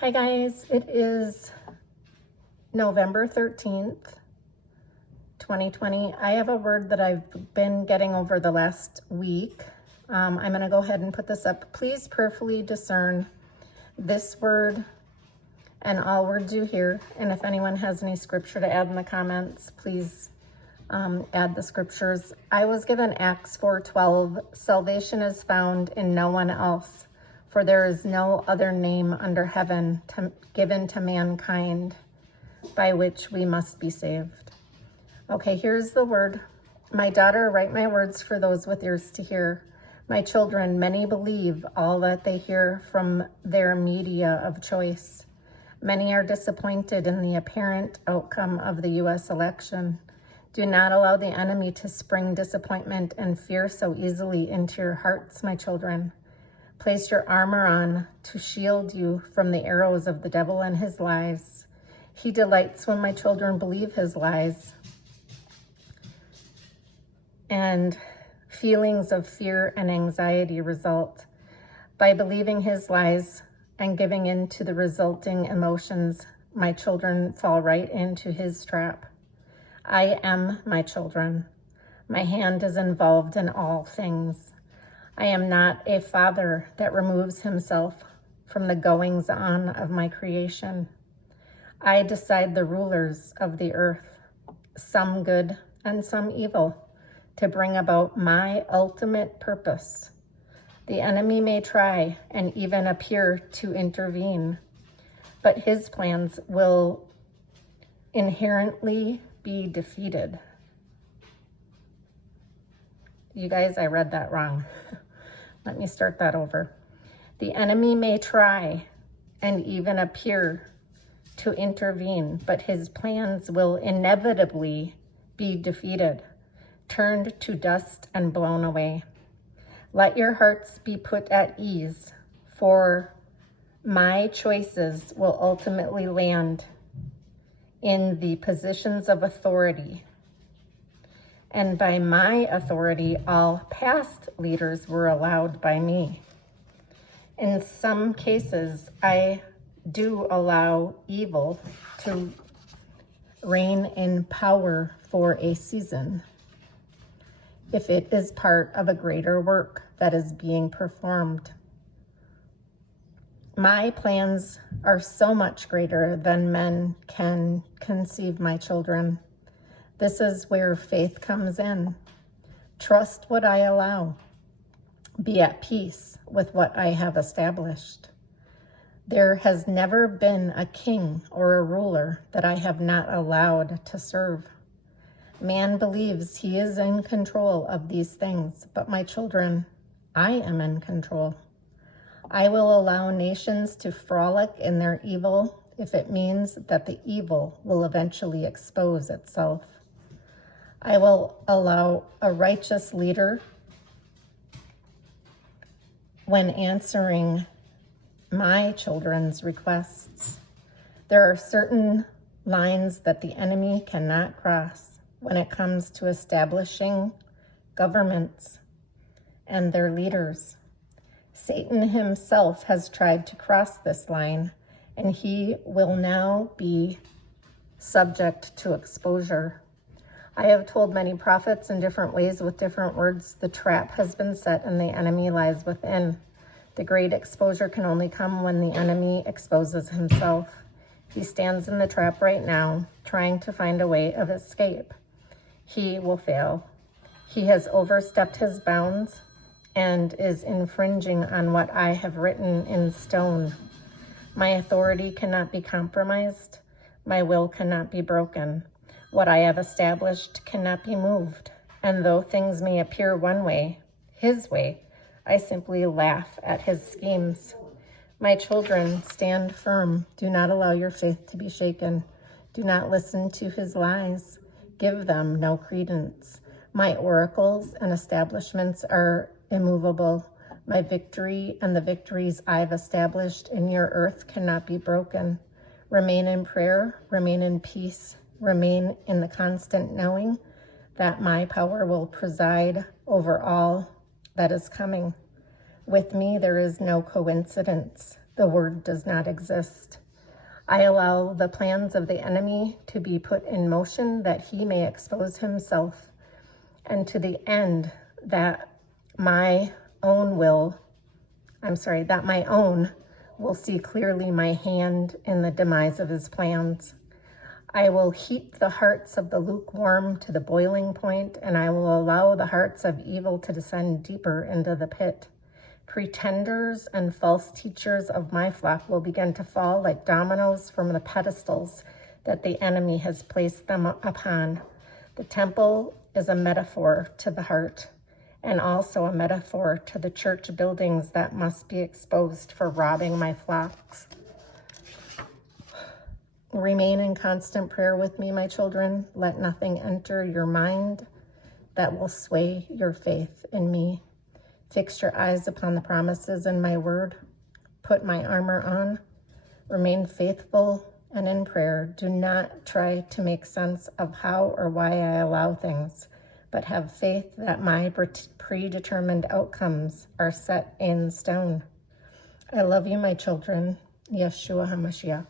Hi guys, it is November 13th, 2020. I have a word that I've been getting over the last week. I'm going to go ahead and put this up. Please prayerfully discern this word and all words you hear. And if anyone has any scripture to add in the comments, please add the scriptures. I was given Acts 4:12. Salvation is found in no one else, for there is no other name under heaven given to mankind by which we must be saved. Okay, here's the word. My daughter, write my words for those with ears to hear. My children, many believe all that they hear from their media of choice. Many are disappointed in the apparent outcome of the U.S. election. Do not allow the enemy to spring disappointment and fear so easily into your hearts, my children. Place your armor on to shield you from the arrows of the devil and his lies. He delights when my children believe his lies. And feelings of fear and anxiety result. By believing his lies and giving in to the resulting emotions, my children fall right into his trap. I am my children. My hand is involved in all things. I am not a father that removes himself from the goings on of my creation. I decide the rulers of the earth, some good and some evil, to bring about my ultimate purpose. The enemy may try and even appear to intervene, but his plans will inherently be defeated. You guys, I read that wrong. Let me start that over. The enemy may try and even appear to intervene, but his plans will inevitably be defeated, turned to dust and blown away. Let your hearts be put at ease, for my choices will ultimately land in the positions of authority. And by my authority, all past leaders were allowed by me. In some cases, I do allow evil to reign in power for a season, if it is part of a greater work that is being performed. My plans are so much greater than men can conceive, my children. This is where faith comes in. Trust what I allow. Be at peace with what I have established. There has never been a king or a ruler that I have not allowed to serve. Man believes he is in control of these things, but my children, I am in control. I will allow nations to frolic in their evil if it means that the evil will eventually expose itself. I will allow a righteous leader, when answering my children's requests. There are certain lines that the enemy cannot cross when it comes to establishing governments and their leaders. Satan himself has tried to cross this line, and he will now be subject to exposure. I have told many prophets in different ways with different words, the trap has been set and the enemy lies within. The great exposure can only come when the enemy exposes himself. He stands in the trap right now, trying to find a way of escape. He will fail. He has overstepped his bounds and is infringing on what I have written in stone. My authority cannot be compromised. My will cannot be broken. What I have established cannot be moved. And though things may appear one way, his way, I simply laugh at his schemes. My children, stand firm. Do not allow your faith to be shaken. Do not listen to his lies. Give them no credence. My oracles and establishments are immovable. My victory and the victories I've established in your earth cannot be broken. Remain in prayer, remain in peace, remain in the constant knowing that my power will preside over all that is coming. With me, there is no coincidence. The word does not exist. I allow the plans of the enemy to be put in motion that he may expose himself, and to the end that my own will see clearly my hand in the demise of his plans. I will heat the hearts of the lukewarm to the boiling point, and I will allow the hearts of evil to descend deeper into the pit. Pretenders and false teachers of my flock will begin to fall like dominoes from the pedestals that the enemy has placed them upon. The temple is a metaphor to the heart, and also a metaphor to the church buildings that must be exposed for robbing my flocks. Remain in constant prayer with me, my children. Let nothing enter your mind that will sway your faith in me. Fix your eyes upon the promises in my word. Put my armor on. Remain faithful and in prayer. Do not try to make sense of how or why I allow things, but have faith that my predetermined outcomes are set in stone. I love you, my children. Yeshua HaMashiach.